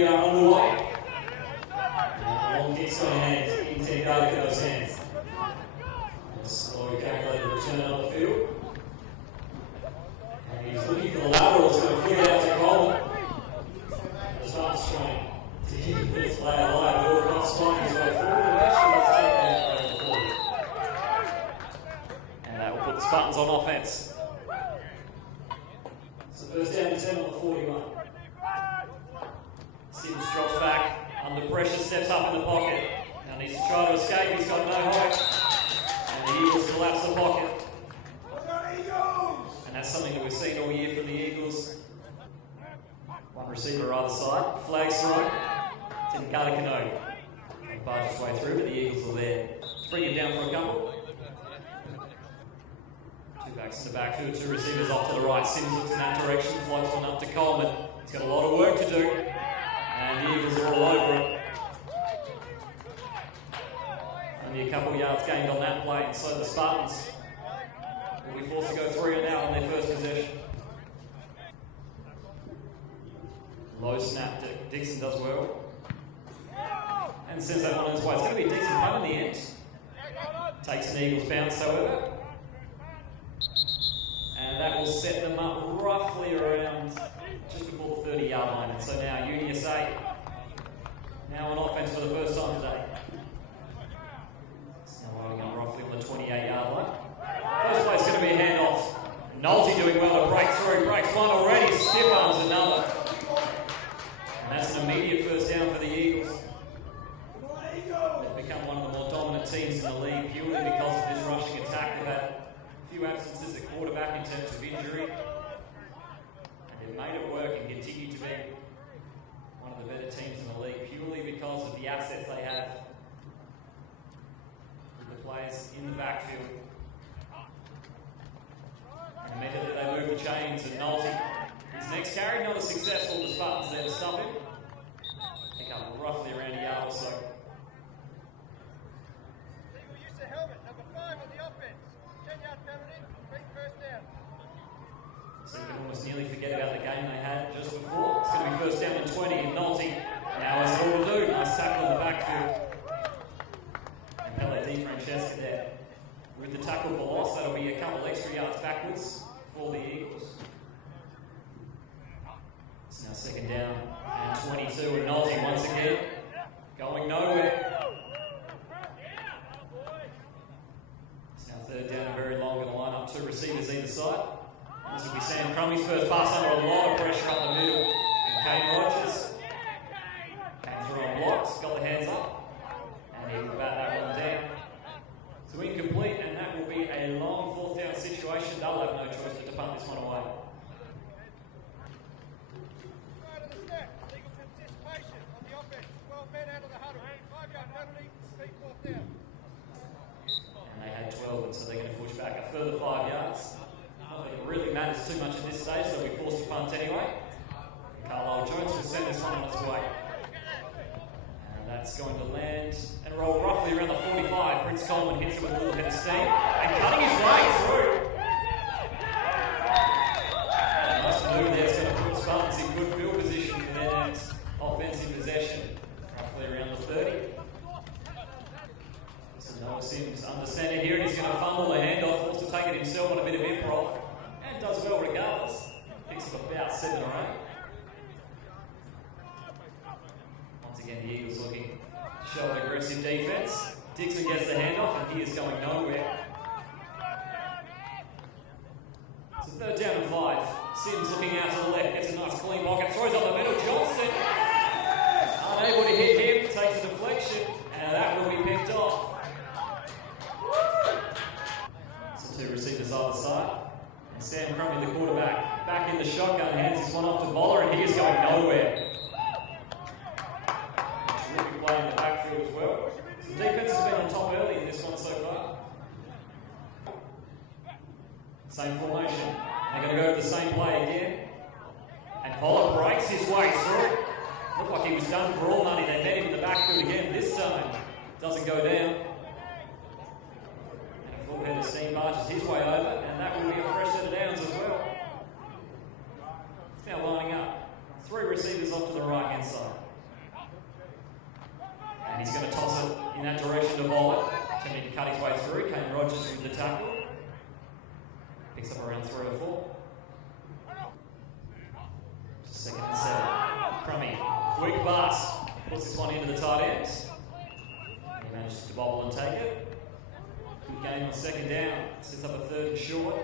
we are on the way. Long kicks on hand into Gardico's hands. Slow calculated return on the field. And he's looking for the lateral, so he'll flick it out to Coleman. Starts trying to keep this player alive. Will not spine his way forward. And actually he's taken forward. And that will put the Spartans on offense. So first down to 10 on the 41. Sims drops back, under pressure, steps up in the pocket. Now needs to try to escape, he's got no height. And the Eagles collapse the pocket. And that's something that we've seen all year from the Eagles. One receiver either side, flags thrown. It's in Gardico. He barges his way through, but the Eagles are there to bring him down for a couple. Two backs in the backfield, two receivers off to the right. Sims looks in that direction, floats one up to Coleman. He's got a lot of work to do. And the Eagles are all over it. Only a couple yards gained on that play, and so the Spartans will be forced to go 3 and out on their first possession. Low snap, Dixon does well. And sends that one on his way. It's going to be a decent punt in the end. Takes an Eagles bounce, however. And that will set them up roughly around just before the 30-yard line. And so now UniSA, now on offense for the first time today. It's now loading up roughly on the 28-yard line. First play is going to be a handoff. Nolte doing well to break through. Breaks one already, stiff arms another. And that's an immediate first down for the Eagles. They've become one of the more dominant teams in the league purely because of this rushing attack. They've had a few absences at quarterback in terms of injury. They've made it work and continue to be one of the better teams in the league purely because of the assets they have with the players in the backfield. And immediately they move the chains, and Nolte, his next carry, not as successful. The Spartans there to stop him. Pick up roughly around a yard or so. UniSA helmet, number 5 on the offense. 10-yard penalty, big first down. So we can almost nearly forget about the game they had just before. It's going to be first down and 20, and Nolte now has all to do. Nice tackle in the backfield. And Pele Di Francesca there with the tackle for loss. That'll be a couple extra yards backwards for the Eagles. It's now second down and 22, and Nolte once again going nowhere. It's now third down and very long. Going to line up 2 receivers either side. This will be Sam Crummey's first pass under a lot of pressure up the middle. And Kane Rogers came through on blocks, got the hands up, and he will bat that one down. So incomplete, and that will be a long 4th down situation. They'll have no choice but to punt this one away. Right of the snap, legal participation on the offense. 12 men out of the huddle. 5-yard penalty, big 4th down. And they had 12, and so they're going to push back a further 5 yards. It really matters too much at this stage, so we're forced to punt anyway. Carlisle Jones will send this one on its way. And that's going to land and roll roughly around the 45. Prince Coleman hits it with a little bit of steam and cutting his way through. Nice move there. It's going to put Spartans in good field position for their next offensive possession. Roughly around the 30. So Noah Sims under center here, and he's going to fumble the handoff, forced to take it himself on a bit of improv. And does well regardless. Picks up about 7 or 8. Once again, the Eagles looking to show an aggressive defense. Dixon gets the handoff, and he is going nowhere. So third down and 5. Sims looking out to the left, gets a nice clean pocket, throws up the middle. Johnston unable to hit him, takes a deflection, and that will be picked off. So 2 receivers either side. Sam Crummey, the quarterback, back in the shotgun, hands this one off to Voller, and he is going nowhere. Terrific play in the backfield as well. So the defense has been on top early in this one so far. Same formation. They're going to go to the same play again. And Voller breaks his way through. Looked like he was done for all money. They met him in the backfield again. This time, doesn't go down. Full head of steam barges his way over, and that will be a fresh set of downs as well. It's now lining up. 3 receivers off to the right-hand side. tackle. Picks up around 3 or 4. Second and 7. Crummy, quick pass. Puts this one into the tight end. He manages to bobble and take it. Good game on second down. Sets up a 3rd and short.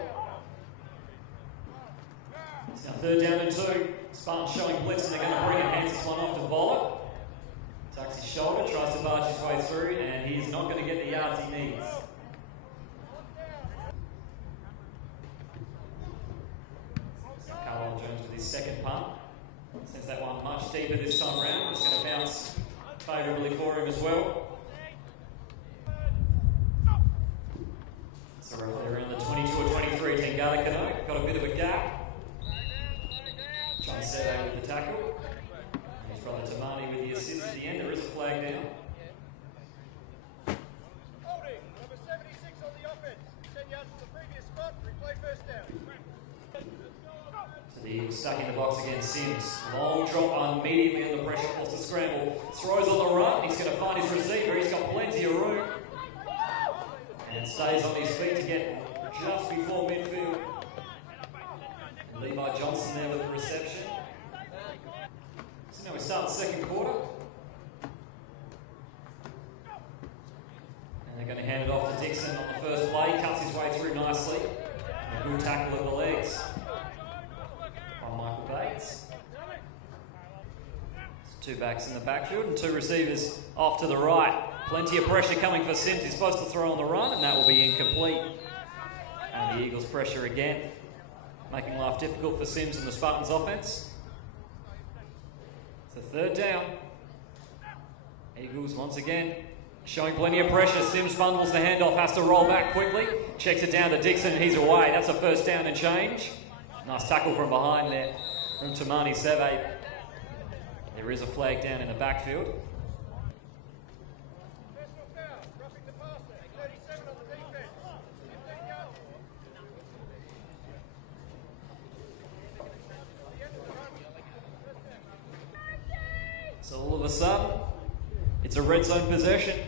It's now 3rd down and 2. Spartans showing blitz and they're going to bring it. Hands this one off to Voller. Tucks his shoulder, tries to barge his way through, and he's not going to get the yards he needs. Carl Jones with his second punt. Sends that one much deeper this time round. It's going to bounce favourably for him as well. So roughly around the 22 or 23, Tengata Kano. Got a bit of a gap. Trying to set out with the tackle. And his brother Tamani with the assist at the end. There is a flag down. Holding, number 76 on the offense. 10 yards from the previous spot. Replay first down. So the Eagles stuck in the box against Sims. Long drop immediately under pressure, forced to scramble. Throws on the run. He's going to find his receiver. He's got plenty of room. And stays on his feet to get just before midfield. Levi Johnson there with the reception. So now we start the second quarter. And they're going to hand it off to Dixon on the first play. Cuts his way through nicely. And a good tackle at the legs by Michael Bates. Two backs in the backfield and 2 receivers off to the right. Plenty of pressure coming for Sims. He's supposed to throw on the run, and that will be incomplete. And the Eagles pressure again, making life difficult for Sims and the Spartans offense. It's a 3rd down. Eagles once again showing plenty of pressure. Sims fumbles the handoff, has to roll back quickly. Checks it down to Dixon, and he's away. That's a 1st down and change. Nice tackle from behind there from Tamani Seve. There is a flag down in the backfield. Personal foul, roughing the passer. 37 on the defense. 15 yards. So all of a sudden, it's a red zone possession.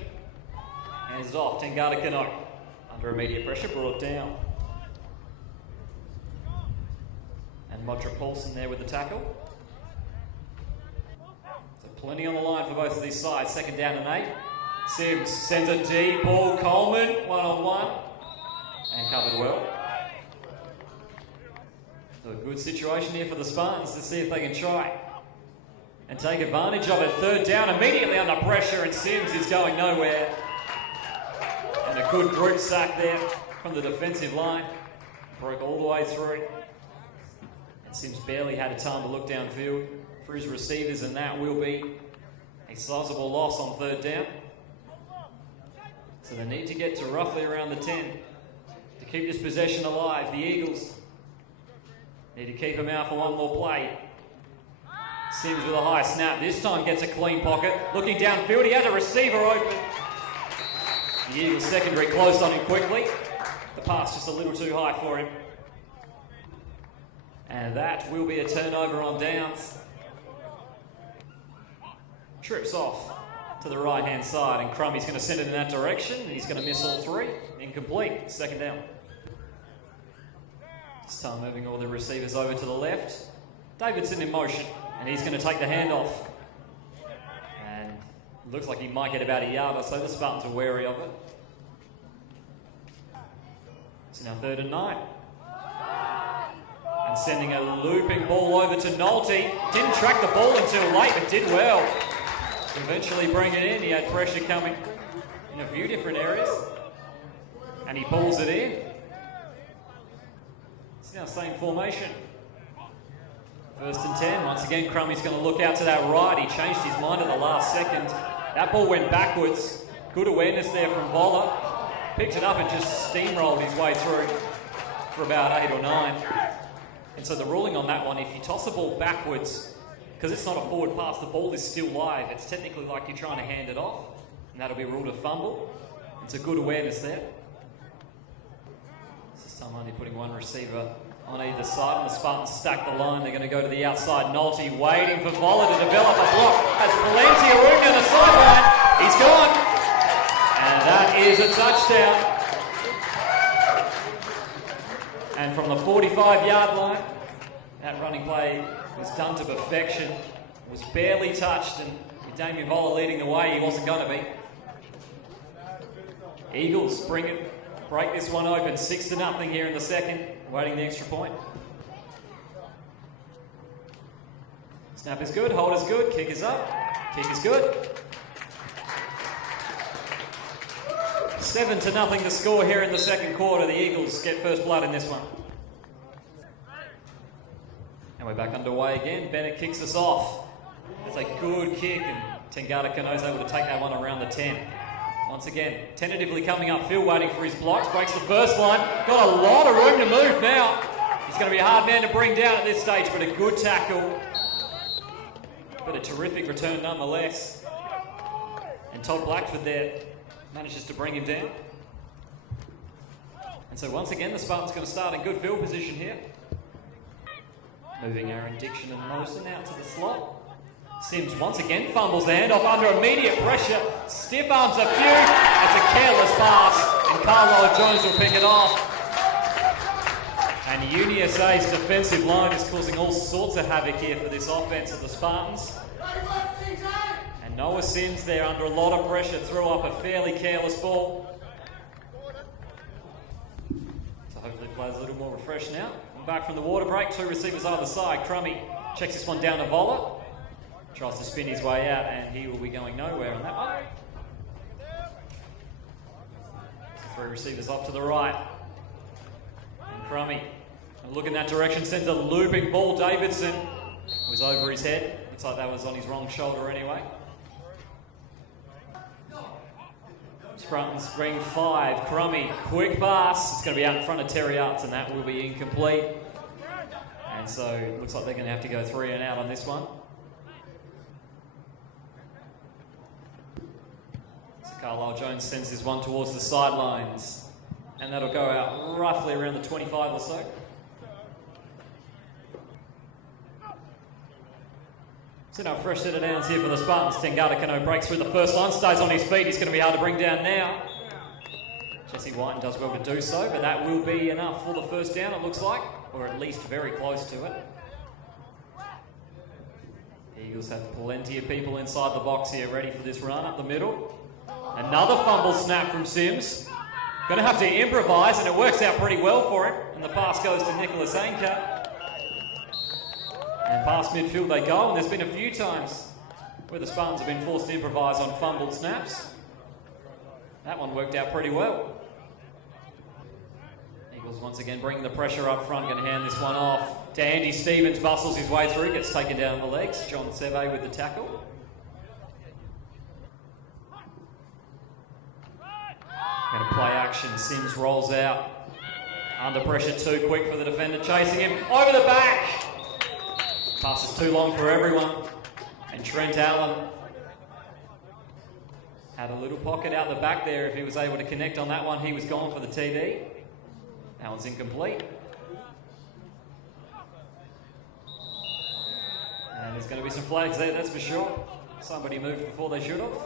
Hands it off, Tengata Kano. Under immediate pressure, brought down. And Modra Paulson there with the tackle. So plenty on the line for both of these sides. 2nd down and 8. Sims sends a deep ball. Coleman, 1-on-1. And covered well. So a good situation here for the Spartans to see if they can try and take advantage of it. 3rd down, immediately under pressure, and Sims is going nowhere. And a good group sack there from the defensive line. Broke all the way through. And Sims barely had a time to look downfield for his receivers, and that will be a sizable loss on 3rd down. So they need to get to roughly around the 10 to keep this possession alive. The Eagles need to keep him out for one more play. Sims with a high snap. This time gets a clean pocket. Looking downfield, he has a receiver open. The Eagles secondary closed on him quickly. The pass just a little too high for him. And that will be a turnover on downs. Trips off to the right-hand side, and Crummy's going to send it in that direction, and he's going to miss all 3. Incomplete. 2nd down. This time moving all the receivers over to the left. Davidson in motion, and he's going to take the handoff. And it looks like he might get about a yard or so. The Spartans are wary of it. So now 3rd and 9. And sending a looping ball over to Nolte. Didn't track the ball until late, but did well to eventually bring it in. He had pressure coming in a few different areas, and he pulls it in. It's now same formation. 1st and 10. Once again, Crummy's going to look out to that right. He changed his mind at the last second. That ball went backwards. Good awareness there from Voller. Picked it up and just steamrolled his way through for about 8 or 9. And so the ruling on that one, if you toss a ball backwards, because it's not a forward pass, the ball is still live. It's technically like you're trying to hand it off, and that'll be ruled a fumble. It's a good awareness there. This time only putting one receiver on either side, and the Spartans stack the line. They're going to go to the outside. Nolte waiting for Voller to develop a block. Has plenty of room down the sideline. He's gone. And that is a touchdown. And from the 45-yard line, that running play was done to perfection. Was barely touched, and with Damien Voller leading the way, he wasn't going to be. Eagles break this one open, 6-0 here in the second, waiting the extra point. Snap is good, hold is good, kick is up, kick is good. 7-0 the score here in the second quarter. The Eagles get first blood in this one. And we're back underway again. Bennett kicks us off. That's a good kick, and Tengata Kano's able to take that one around the 10. Once again, tentatively coming up, Phil waiting for his blocks, breaks the first line. Got a lot of room to move now. He's going to be a hard man to bring down at this stage, but a good tackle. But a terrific return nonetheless. And Todd Blackford there manages to bring him down. And so once again, the Spartans going to start in good field position here. Moving Aaron Dixon and Mosen out to the slot. Sims once again fumbles the handoff under immediate pressure. Stiff arms a few. It's a careless pass, and Carlisle Jones will pick it off. And UniSA's defensive line is causing all sorts of havoc here for this offense of the Spartans. And Noah Sims there under a lot of pressure threw up a fairly careless ball. So hopefully plays a little more refreshed now. Back from the water break, two receivers either side. Crummy checks this one down to Voller. Tries to spin his way out, and he will be going nowhere on that one. Three receivers off to the right. And Crummy, look in that direction, sends a looping ball. Davidson was over his head. Looks like that was on his wrong shoulder anyway. Spartans bring 5. Crummy, quick pass. It's going to be out in front of Terry Arts, and that will be incomplete. And so it looks like they're going to have to go 3 and out on this one. So Carlisle Jones sends this one towards the sidelines, and that'll go out roughly around the 25 or so. So now a fresh set of downs here for the Spartans. Tengata Kano breaks through the first line, stays on his feet. He's going to be hard to bring down now. Jesse Whiten does well to do so, but that will be enough for the first down, it looks like, or at least very close to it. The Eagles have plenty of people inside the box here ready for this run up the middle. Another fumble snap from Sims. Going to have to improvise, and it works out pretty well for him. And the pass goes to Nicholas Anker. And past midfield they go, and there's been a few times where the Spartans have been forced to improvise on fumbled snaps. That one worked out pretty well. Eagles once again bringing the pressure up front, going to hand this one off to Andy Stevens, bustles his way through, gets taken down on the legs. John Seve with the tackle. Going to play action, Sims rolls out. Under pressure, too quick for the defender, chasing him over the back. Pass is too long for everyone. And Trent Allen had a little pocket out the back there. If he was able to connect on that one, he was gone for the TD. That one's incomplete. And there's going to be some flags there, that's for sure. Somebody moved before they should have.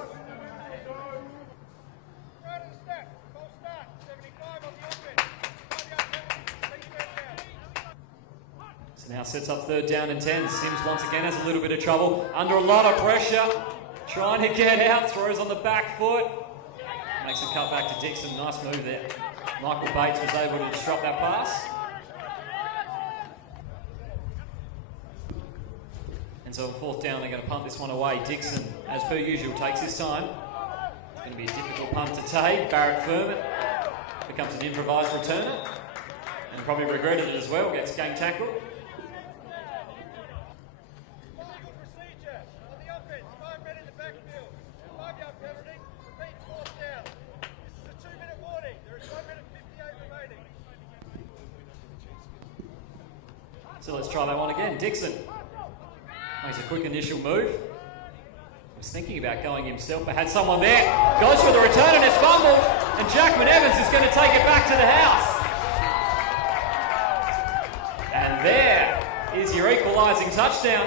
So now sets up 3rd down and 10. Sims once again has a little bit of trouble. Under a lot of pressure. Trying to get out. Throws on the back foot. Makes a cut back to Dixon. Nice move there. Michael Bates was able to disrupt that pass. And so on 4th down, they're going to punt this one away. Dixon, as per usual, takes his time. It's going to be a difficult punt to take. Barrett Furman becomes an improvised returner. And probably regretted it as well. Gets gang tackled. So let's try that one again. Dixon makes a quick initial move. Was thinking about going himself, but had someone there. Goes for the return and it's fumbled. And Jackman Evans is going to take it back to the house. And there is your equalising touchdown.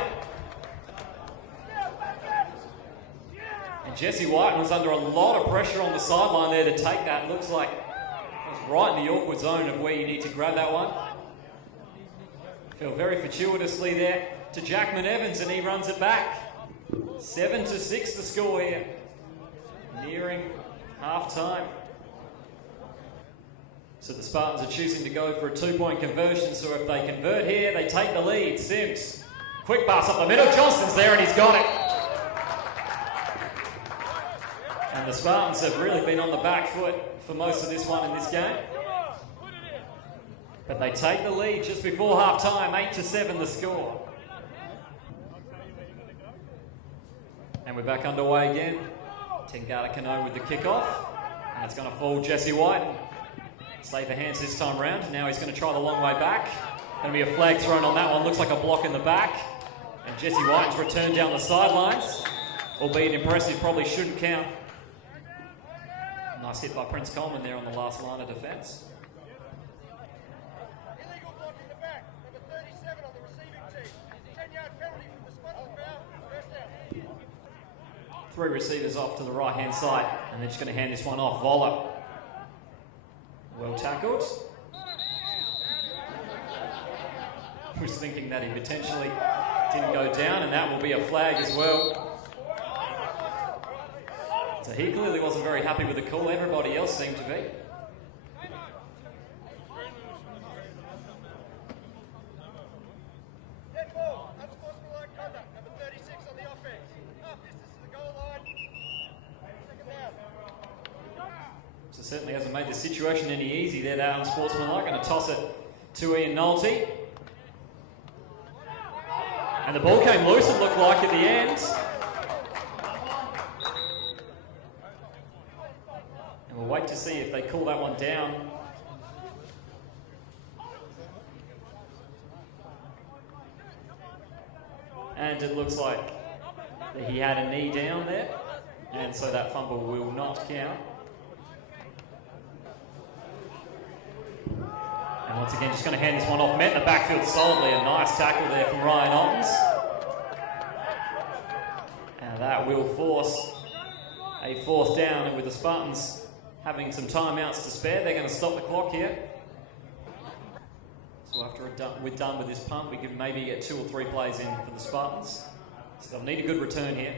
And Jesse Whiten was under a lot of pressure on the sideline there to take that. Looks like it was right in the awkward zone of where you need to grab that one. Fell very fortuitously there to Jackman Evans, and he runs it back. 7-6 the score here. Nearing half-time. So the Spartans are choosing to go for a 2-point conversion, so if they convert here, they take the lead. Sims, quick pass up the middle. Johnston's there and he's got it. And the Spartans have really been on the back foot for most of this one in this game. But they take the lead just before half-time, 8-7 the score. And we're back underway again. Tengata Kano with the kickoff. And it's going to fall Jesse White. Save the hands this time round. Now he's going to try the long way back. Going to be a flag thrown on that one. Looks like a block in the back. And Jesse White's returned down the sidelines. Albeit impressive, probably shouldn't count. Nice hit by Prince Coleman there on the last line of defence. Illegal block in the back. Number 37 on the receiving team. 10-yard penalty from the Spartans foul. First down. 3 receivers off to the right-hand side. And they're just going to hand this one off. Voller. Well tackled. Was thinking that he potentially didn't go down, and that will be a flag as well. So he clearly wasn't very happy with the call. Everybody else seemed to be. Dead ball. Unsportsmanlike conduct. Number 36 on the offense. Half distance to the goal line. Second down. So certainly hasn't made the situation any easy there, that unsportsmanlike. Going to toss it to Ian Nolte. And the ball came loose, it looked like, at the end. And we'll wait to see if they call that one down. And it looks like that he had a knee down there. And so that fumble will not count. And once again, just going to hand this one off. Met in the backfield solidly. A nice tackle there from Ryan Ottens. And that will force a 4th down. And with the Spartans having some timeouts to spare, they're going to stop the clock here. So after we're done with this punt, we can maybe get 2 or 3 plays in for the Spartans. So they'll need a good return here.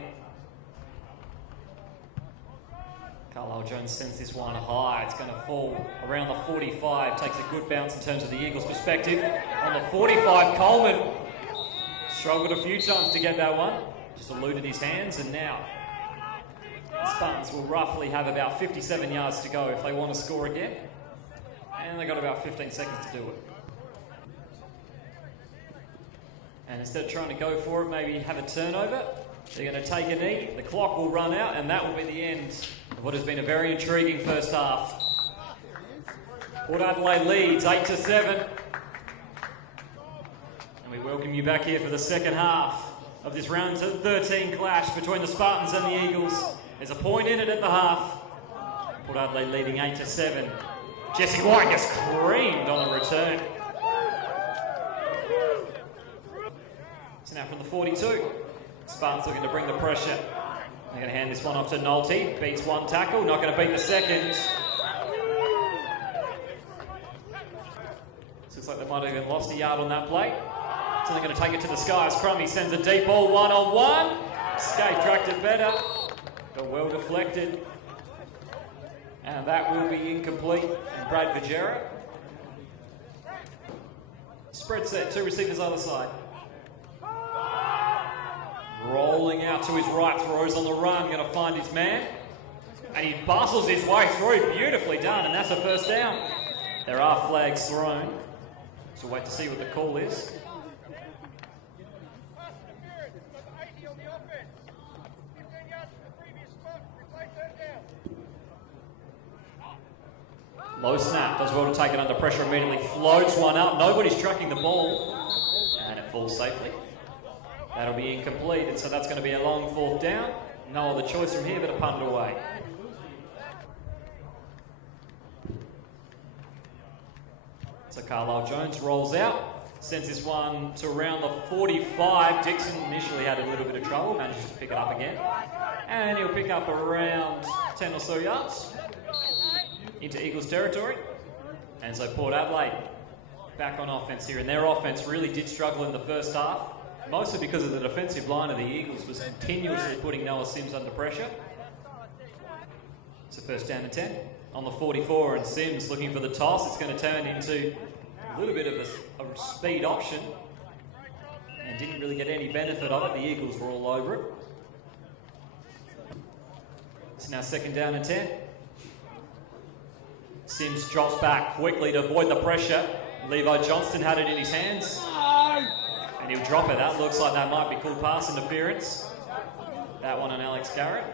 Carlisle Jones sends this one high. It's going to fall around the 45. Takes a good bounce in terms of the Eagles' perspective. On the 45, Coleman struggled a few times to get that one. Just eluded his hands, and now the Spartans will roughly have about 57 yards to go if they want to score again. And they've got about 15 seconds to do it. And instead of trying to go for it, maybe have a turnover, they're going to take a knee. The clock will run out, and that will be the end of what has been a very intriguing first half. Port Adelaide leads 8-7. And we welcome you back here for the second half of this round 13 clash between the Spartans and the Eagles. There's a point in it at the half. Port Adelaide leading 8-7. Jesse White gets creamed on the return. So now from the 42, Spartans looking to bring the pressure. They're going to hand this one off to Nolte. Beats one tackle, not going to beat the second. Looks like they might have even lost a yard on that play. So they're going to take it to the skies. Crummy sends a deep ball, 1-on-1. Skate tracked it better, but well deflected. And that will be incomplete. And Brad Vajera. Spread set, 2 receivers either side. Rolling out to his right, throws on the run, going to find his man. And he bustles his way through, beautifully done, and that's a first down. There are flags thrown, so wait to see what the call is. Pass interference. Number 80 on the offense. 15 yards from the previous spot. Replay third down. Low snap, does well to take it under pressure immediately, floats one up, nobody's tracking the ball, and it falls safely. That'll be incomplete, and so that's going to be a long 4th down. No other choice from here but to punt it away. So Carlisle Jones rolls out, sends this one to around the 45. Dixon initially had a little bit of trouble, manages to pick it up again. And he'll pick up around 10 or so yards into Eagles territory. And so Port Adelaide back on offense here, and their offense really did struggle in the first half, mostly because of the defensive line of the Eagles was continuously putting Noah Sims under pressure. It's a first down and 10 on the 44, and Sims looking for the toss. It's going to turn into a little bit of a speed option, and didn't really get any benefit of it. The Eagles were all over it. It's now second down and 10. Sims drops back quickly to avoid the pressure. Levi Johnston had it in his hands, and he'll drop it. That looks like that might be called pass interference. That one on Alex Garrett.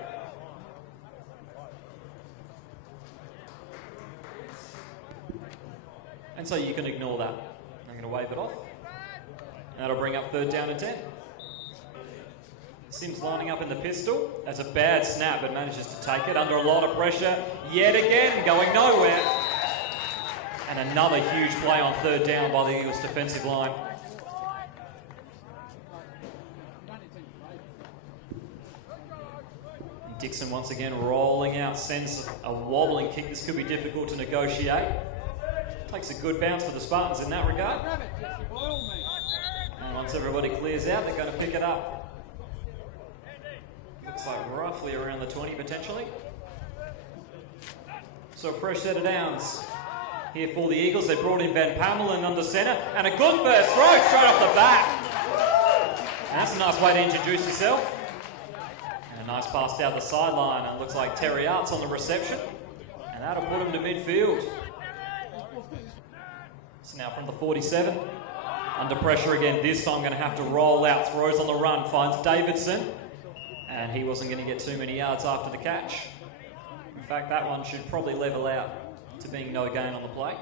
And so you can ignore that. I'm going to wave it off. That'll bring up third down and 10. Sims lining up in the pistol. That's a bad snap, but manages to take it under a lot of pressure. Yet again, going nowhere. And another huge play on third down by the Eagles defensive line. Dixon once again rolling out, sends a wobbling kick. This could be difficult to negotiate. Takes a good bounce for the Spartans in that regard. And once everybody clears out, they're going to pick it up. Looks like roughly around the 20 potentially. So a fresh set of downs here for the Eagles. They brought in Van Pamelen under centre, and a good first throw straight off the bat. And that's a nice way to introduce yourself. And a nice pass down the sideline, and it looks like Terry Arts on the reception, and that'll put him to midfield. So now from the 47, under pressure again. This time going to have to roll out, throws on the run, finds Davidson, and he wasn't going to get too many yards after the catch. In fact, that one should probably level out to being no gain on the play.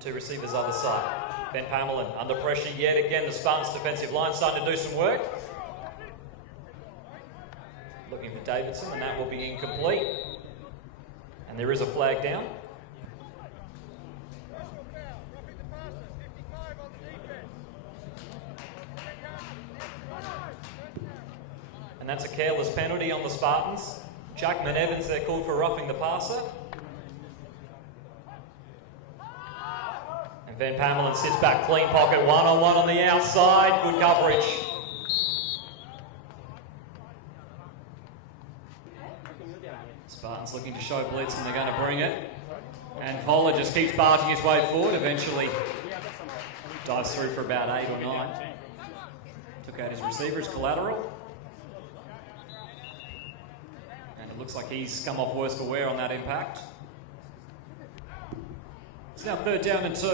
Two receivers other side. Van Pamelen under pressure yet again. The Spartans defensive line starting to do some work. Looking for Davidson, and that will be incomplete. And there is a flag down. And that's a careless penalty on the Spartans. Jackman Evans, they're called for roughing the passer. And Van Pamelen sits back, clean pocket, one-on-one on the outside. Good coverage. Spartans looking to show blitz, and they're going to bring it. And Voller just keeps barging his way forward. Eventually dives through for about 8 or 9. Took out his receivers, collateral. It looks like he's come off worse for wear on that impact. It's now third down and 2.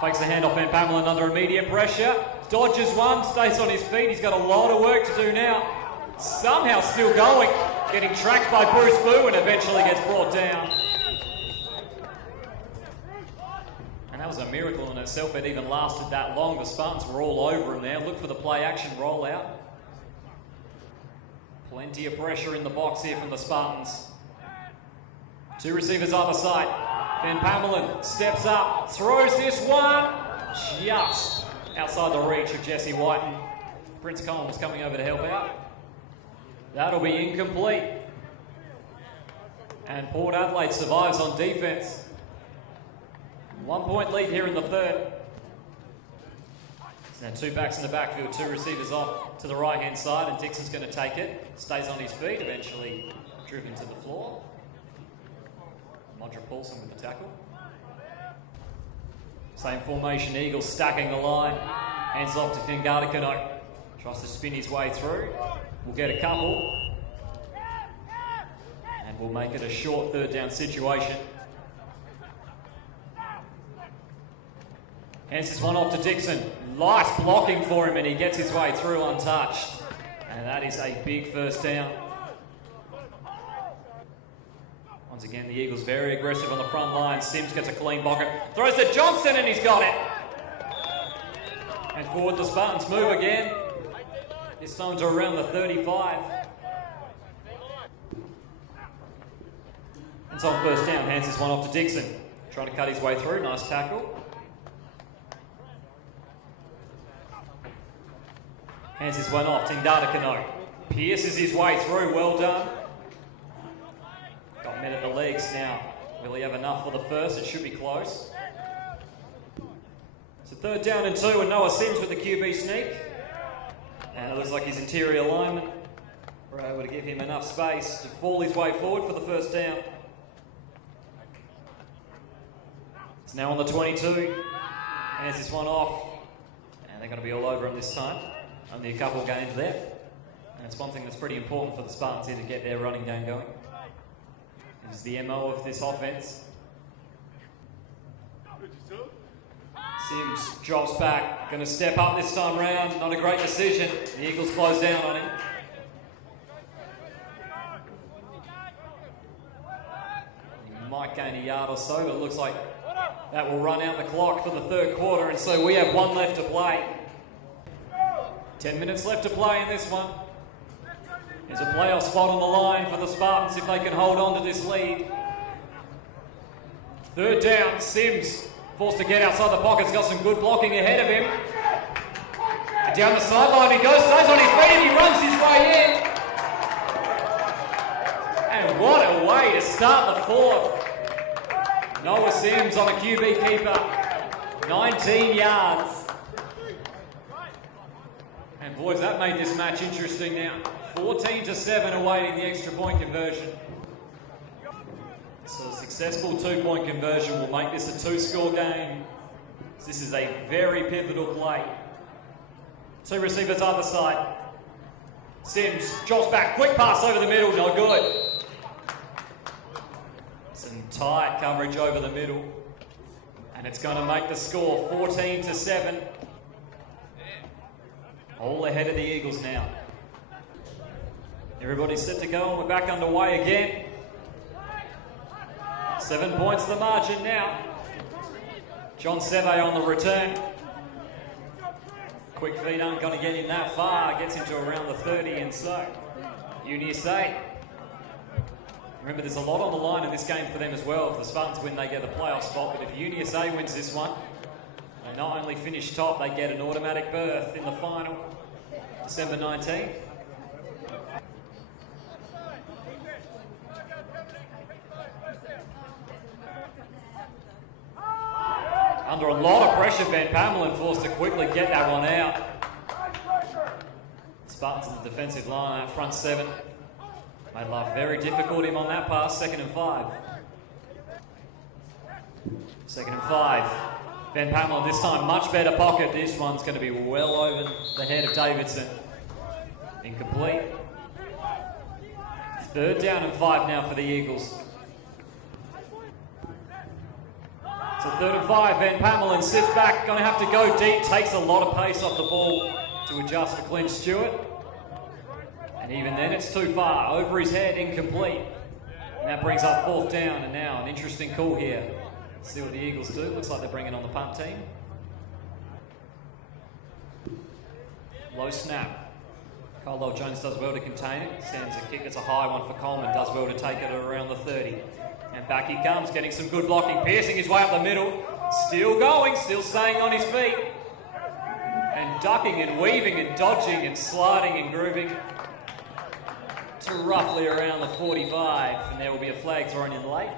Fakes the handoff, Van Pamelen under immediate pressure. Dodges one, stays on his feet. He's got a lot of work to do now. Somehow still going. Getting tracked by Bruce Boo and eventually gets brought down. And that was a miracle in itself. It even lasted that long. The Spartans were all over him there. Look for the play action rollout. Plenty of pressure in the box here from the Spartans. Two receivers either side. Van Pamelen steps up, throws this one just outside the reach of Jesse Whiten. Prince Cohen was coming over to help out. That'll be incomplete. And Port Adelaide survives on defence. 1 point lead here in the third. Now two backs in the backfield, two receivers off to the right-hand side, and Dixon's going to take it. Stays on his feet, eventually driven to the floor. Mondra Paulson with the tackle. Same formation, Eagles stacking the line. Hands off to Kingarda. Tries to spin his way through. We'll get a couple. And we'll make it a short third down situation. Hands this one off to Dixon. Nice blocking for him, and he gets his way through untouched. And that is a big first down. Once again, the Eagles very aggressive on the front line. Sims gets a clean pocket. Throws to Johnston, and he's got it. And forward the Spartans move again. This time to around the 35. And so on first down, hands this one off to Dixon. Trying to cut his way through. Nice tackle. Hands this one off, Tindarda. Pierces his way through, well done. Got men at the legs now. Will he have enough for the first? It should be close. So 3rd down and 2, and Noah Sims with the QB sneak. And it looks like his interior linemen were able to give him enough space to fall his way forward for the 1st down. It's now on the 22. Hands this one off. And they're going to be all over him this time. Only a couple of gains there. And it's one thing that's pretty important for the Spartans here to get their running game going. This is the MO of this offense. Sims drops back, going to step up this time round. Not a great decision. The Eagles close down on him. He might gain a yard or so, but it looks like that will run out the clock for the 3rd quarter, and so we have 1 left to play. 10 minutes left to play in this one. There's a playoff spot on the line for the Spartans if they can hold on to this lead. 3rd down, Sims forced to get outside the pocket. He's got some good blocking ahead of him. Down the sideline he goes, stays on his feet and he runs his way in. And what a way to start the 4th. Noah Sims on a QB keeper. 19 yards. And boys, that made this match interesting now. 14-7 awaiting the extra point conversion. So a successful 2-point conversion will make this a 2-score game. This is a very pivotal play. 2 receivers either side. Sims drops back, quick pass over the middle, no good. Some tight coverage over the middle. And it's going to make the score 14-7. All ahead of the Eagles now. Everybody's set to go and we're back underway again. 7 points the margin now. John Seve on the return. Quick feet aren't going to get him that far. Gets him to around the 30 and so. UniSA. Remember, there's a lot on the line in this game for them as well. If the Spartans win, they get the playoff spot. But if UniSA wins this one, they not only finish top, they get an automatic berth in the final. December 19th. Under a lot of pressure, Van Pamelin forced to quickly get that one out. Spartans in the defensive line, that front 7. Made life very difficult him on that pass, 2nd and 5. 2nd and 5. Van Pamelin this time, much better pocket. This one's going to be well over the head of Davidson. Incomplete. 3rd down and 5 now for the Eagles. So 3rd and 5, Van Pamelin sits back, going to have to go deep, takes a lot of pace off the ball to adjust for Clint Stewart. And even then it's too far, over his head, incomplete. And that brings up 4th down, and now an interesting call here. See what the Eagles do, looks like they're bringing on the punt team. Low snap. Caldwell Jones does well to contain it, sends a kick, it's a high one for Coleman, does well to take it around the 30. And back he comes, getting some good blocking, piercing his way up the middle. Still going, still staying on his feet. And ducking and weaving and dodging and sliding and grooving to roughly around the 45. And there will be a flag thrown in late.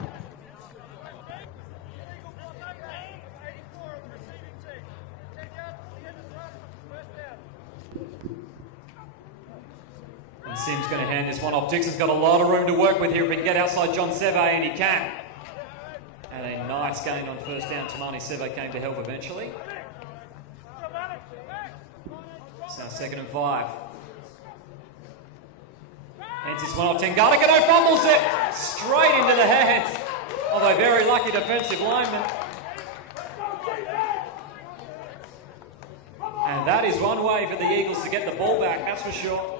And Sims going to hand this one off. Dixon's got a lot of room to work with here if he can get outside John Seve, and he can. And a nice gain on 1st down. Tamani Seve came to help eventually. It's now 2nd and 5. Hands this one off. Tengata Gano fumbles it straight into the hands of a very lucky defensive lineman. And that is one way for the Eagles to get the ball back, that's for sure.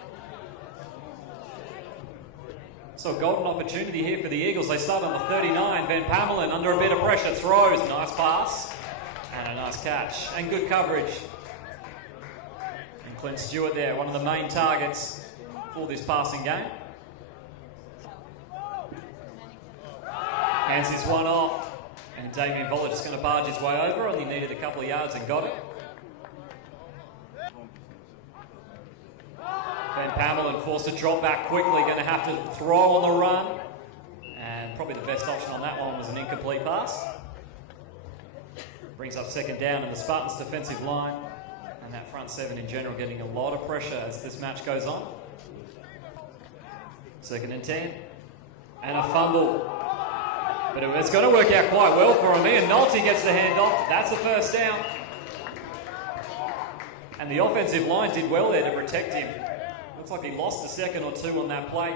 So a golden opportunity here for the Eagles. They start on the 39. Van Pamelin under a bit of pressure, throws. Nice pass. And a nice catch. And good coverage. And Clint Stewart there, one of the main targets for this passing game. Hands this one off. And Damien Voller just going to barge his way over. Only needed a couple of yards and got it. Van Pamelin forced to drop back quickly, going to have to throw on the run. And And probably the best option on that one was an incomplete pass. Brings up second down in the Spartans defensive line. And that front seven in general getting a lot of pressure as this match goes on. 2nd and 10. And a fumble. But it's going to work out quite well for him. Ian Nolte gets the handoff. That's the first down. And the offensive line did well there to protect him. Looks like he lost a second or two on that play.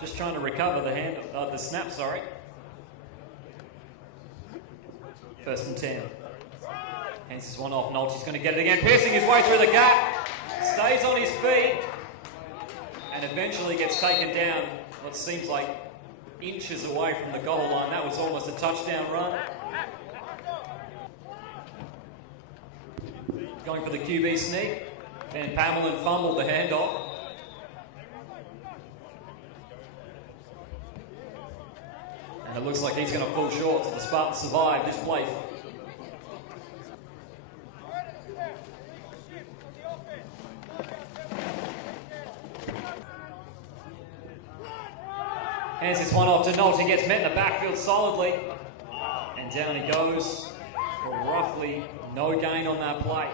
Just trying to recover the snap, sorry. 1st and 10. Hands this one off. Nolte's going to get it again. Piercing his way through the gap. Stays on his feet. And eventually gets taken down what seems like inches away from the goal line. That was almost a touchdown run. Going for the QB sneak. Van Pamelen fumbled the handoff. And it looks like he's going to fall short, so the Spartans survive this play. Hands this one off to Nolte. He gets met in the backfield solidly. And down he goes for roughly no gain on that play.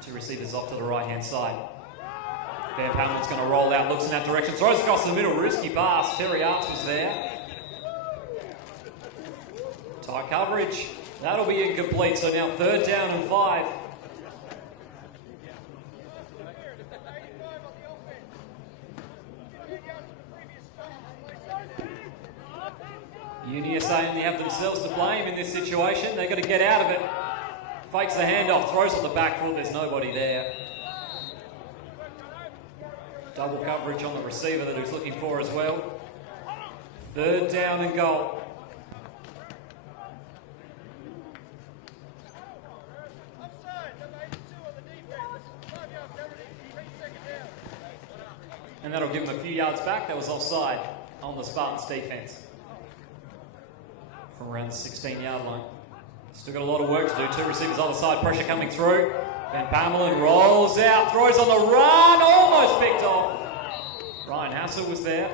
2 receivers off to the right-hand side. Van Pamelen's going to roll out, looks in that direction, throws across the middle, risky pass. Terry Arts was there. Tight coverage. That'll be incomplete, so now 3rd down and 5. UniSA only have themselves to blame in this situation. They've got to get out of it. Fakes the handoff, throws on the back foot. There's nobody there. Double coverage on the receiver that he's looking for as well. 3rd down and goal. And that'll give him a few yards back. That was offside on the Spartans defense. From around the 16-yard line. Still got a lot of work to do. 2 receivers on the side, pressure coming through. Van Pamelen rolls out, throws on the run, almost picked off. Ryan Hassel was there.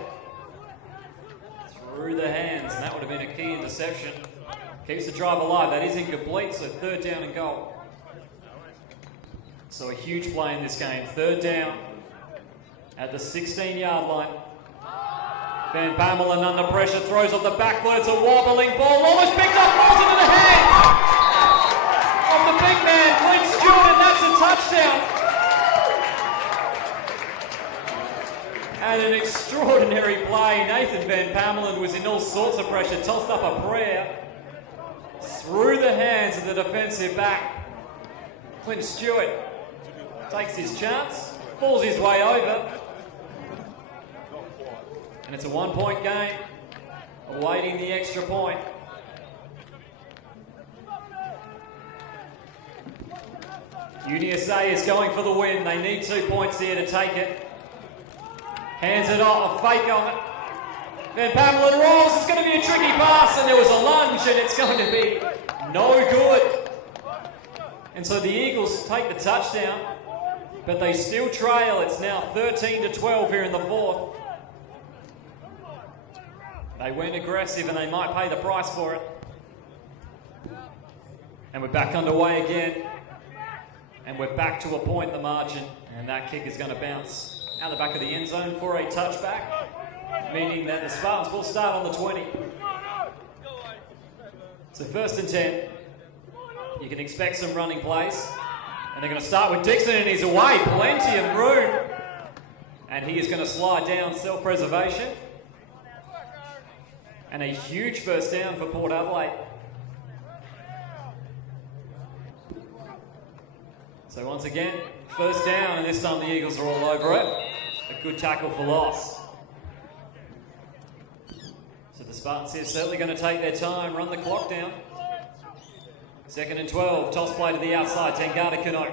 Through the hands, and that would have been a key interception. Keeps the drive alive. That is incomplete, so 3rd down and goal. So a huge play in this game. 3rd down at the 16-yard line. Van Pamelen under pressure, throws off the back foot. It's a wobbling ball, almost picked up, falls into the hands of the big man, Clint Stewart, and that's a touchdown. And an extraordinary play. Nathan Van Pamelen was in all sorts of pressure, tossed up a prayer through the hands of the defensive back. Clint Stewart takes his chance, falls his way over. And it's a 1-point game, awaiting the extra point. UniSA is going for the win. They need 2 points here to take it. Hands it off, a fake on it. Van Pamelen rolls, it's going to be a tricky pass, and there was a lunge, and it's going to be no good. And so the Eagles take the touchdown, but they still trail. It's now 13-12 here in the 4th. They went aggressive and they might pay the price for it. And we're back underway again. And we're back to a point the margin. And that kick is going to bounce out the back of the end zone for a touchback. Meaning that the Spartans will start on the 20. So 1st and 10. You can expect some running plays. And they're going to start with Dixon, and he's away. Plenty of room. And he is going to slide down, self-preservation. And a huge first down for Port Adelaide. So once again, 1st down, and this time the Eagles are all over it. A good tackle for loss. So the Spartans here certainly going to take their time, run the clock down. 2nd and 12, toss play to the outside, Tangata Kano.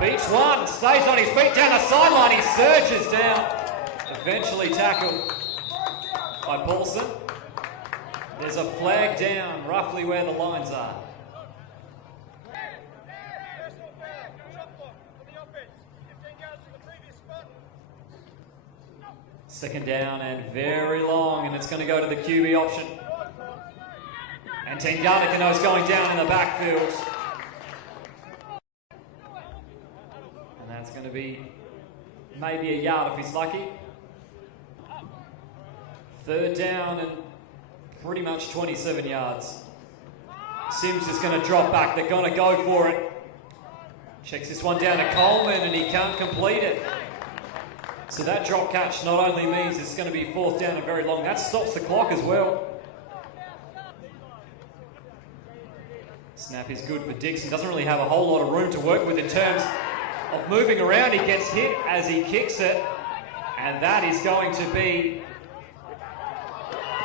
Beats one, stays on his feet down the sideline, he surges down. Eventually tackled by Paulson. There's a flag down roughly where the lines are. Second down and very long, and it's going to go to the QB option. And Tengadikano's going down in the backfield. And that's going to be maybe a yard if he's lucky. Third down and pretty much 27 yards. Sims is going to drop back. They're going to go for it. Checks this one down to Coleman and he can't complete it. So that drop catch not only means it's going to be fourth down and very long, that stops the clock as well. Snap is good for Dixon. Doesn't really have a whole lot of room to work with in terms of moving around. He gets hit as he kicks it. And that is going to be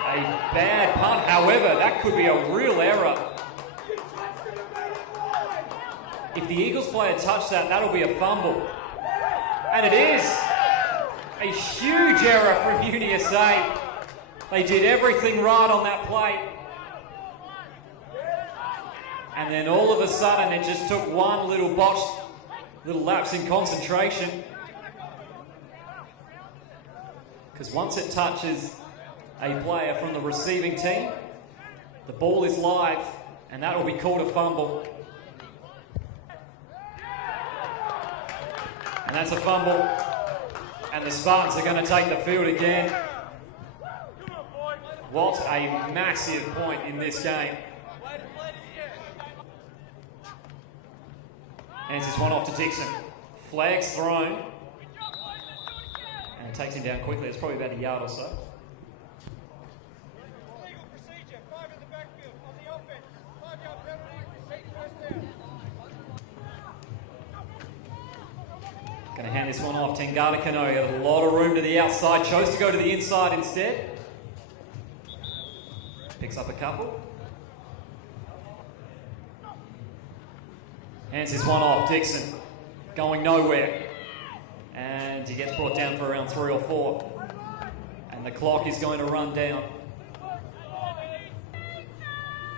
a bad punt. However, that could be a real error. If the Eagles player touch that, that'll be a fumble. And it is a huge error from UniSA. They did everything right on that play. And then all of a sudden, it just took one little botched, little lapse in concentration. Because once it touches a player from the receiving team, the ball is live, and that will be called a fumble. And that's a fumble. And the Spartans are going to take the field again. What a massive point in this game. Hands this one off to Dixon. Flag's thrown. And takes him down quickly. It's probably about a yard or so. Legal procedure, 5 in the backfield. On the offense, 5-yard penalty, first down. Going to hand this one off. Tengadikano got a lot of room to the outside. Chose to go to the inside instead. Picks up a couple. Hands this one off. Dixon going nowhere. And he gets brought down for around 3 or 4. And the clock is going to run down.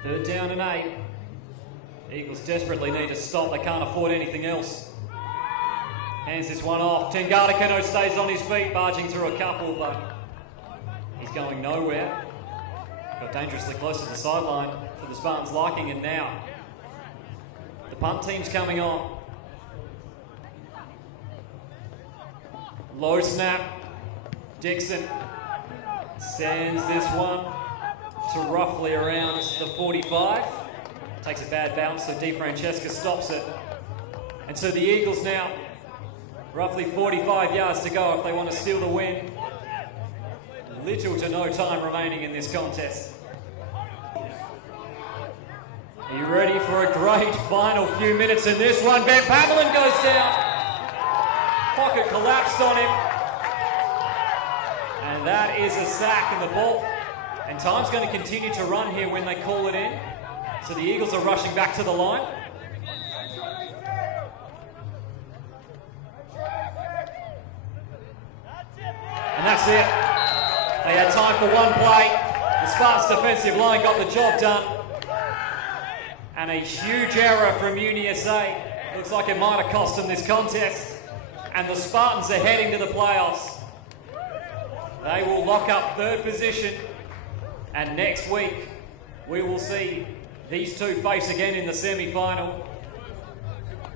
Third down and 8. Eagles desperately need to stop. They can't afford anything else. Hands this one off. Tengadikano stays on his feet, barging through a couple, but he's going nowhere. Got dangerously close to the sideline for the Spartans' liking, and now the punt team's coming on. Low snap. Dixon sends this one to roughly around the 45. Takes a bad bounce, so DeFrancesca stops it. And so the Eagles now roughly 45 yards to go if they want to steal the win. Little to no time remaining in this contest. Are you ready for a great final few minutes in this one? Van Pamelin goes down. Pocket collapsed on him. And that is a sack, and the ball. And time's going to continue to run here when they call it in. So the Eagles are rushing back to the line. And that's it. They had time for one play. The Spartans defensive line got the job done. And a huge error from UniSA. Looks like it might have cost them this contest. And the Spartans are heading to the playoffs. They will lock up third position. And next week, we will see these two face again in the semi-final.